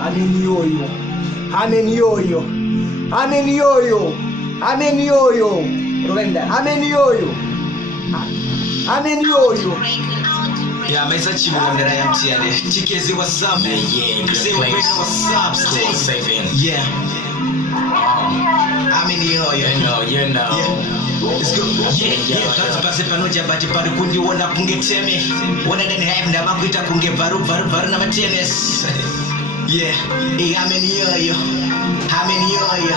Amen yoyo. Amen yoyo. Amen yoyo. Amen yoyo. Rwanda. Amen yoyo. Amen yoyo. Yeah, I'm such a woman that I am today. Chikezi, what's up? Yeah, good say place. What's up? Cool, safe in. Yeah. Amen yoyo. You know. Yeah. Let's go. Yeah. That's basi panoja bati pari kundi wona kunge teme. Wona deni hype ndaba kuita kunge varu na matenes. Yeah. Amen yoyo. Amen yoyo.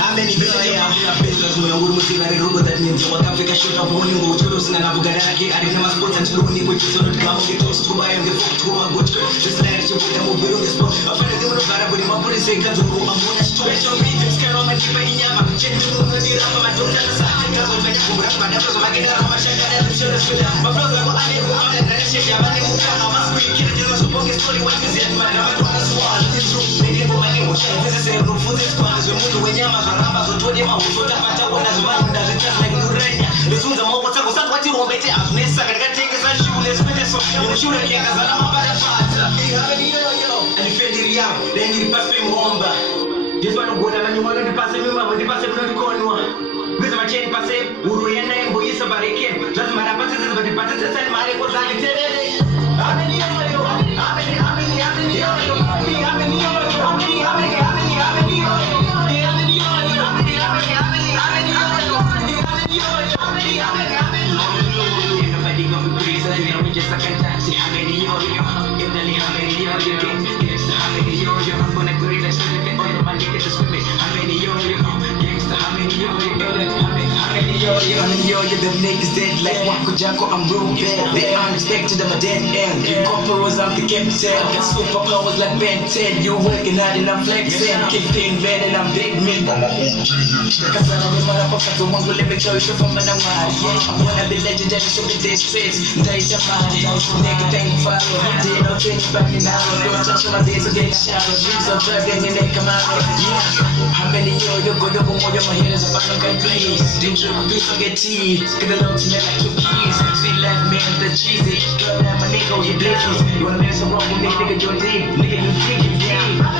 Amen yoyo. Business mo yanguru musigare rugo that means what Africa should have won you to sina na bugara yake arena mas sports and lukuni ko chiso not come get to to buy and the fuck to my good this night you put them over on the spot after the no gara body my body say kanzo ko amona situation me this can on kiba inyama chetu no ni rapa madonda sa kanzo fanya kubra kwa dapo za magenda na mashaka na mshoro shule mafroza kwa ale ko ale na reshe ya bani mukana mas kuikira jino so bonge story what is it man na kwa swali ndio kwa mani mo this is a roof this kwa zo mundu wenyama zaramba zo todi ma uzota pata wana zimani ndazita na ngurenya lezunza moko tsako satwa tirombete aznesa katika tenge za shule spete so shule kiangazana mabada pata habari yoyo alifendiri yao lengi paspe muomba Yesu anogona na nyuma ndo pase mima ndo pase ndo konwa Ngeza macheni pase uru yana embo yesa bareke lazima rapase zeze bade pase sasa ni mare kwa zali telele habari yoyo habari yoyo habari them niggas dead like Wako Jacko, I'm real bad. They unexpected, I'm a dead end. Corporals, I'm the captain. Got superpowers like Ben 10. You working hard and I'm flexing. Kicking bad and I'm big man. Cause I don't remember if I don't want to let me show you from my mind. I wanna be legendary, so be this face. Day to party, nigga, thank you for it. Did no change back in now. Don't touch my days to get shot. Dreams are driving and they come out. How many years you go to more of my head is a fucking guy, please. Didn't you be so get tea? Get along to me like your keys. Sweet life, man, the cheesy. Club that my nigga, you bitches. You wanna mess around with me, nigga, you're deep. Nigga, you think it deep.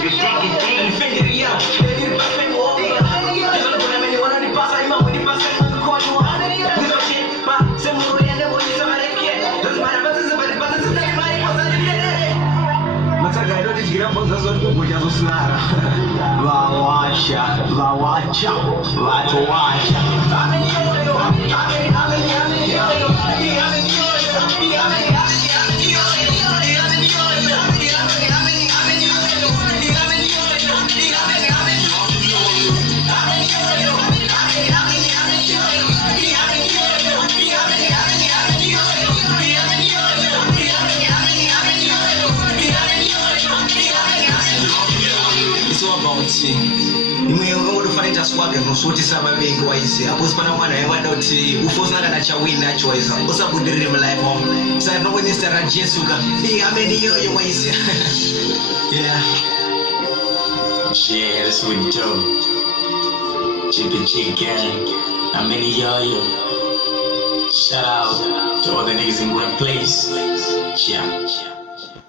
You think it deep. You figure it out. You need to pass me more. Just wanna put them in the one on the pass. I'm out with the pass. I'm the corner. This my shit. But some more and then when you somebody get. Doesn't matter, but this is about the pass. It's like my pass. Matsaga, I don't just get up on the zone to go down the snare. Vawacha. Imwe unofanira swagger nosotisa mabengi waise apos pana mwana yawada uti ufosana kana chawina choice usabudirire mu life home sa no minister ra Jesu ka ameni yoyo waise yeah That's what we do. Chicken. Ameni yoyo. Shout out to all the niggas in one place. Yeah.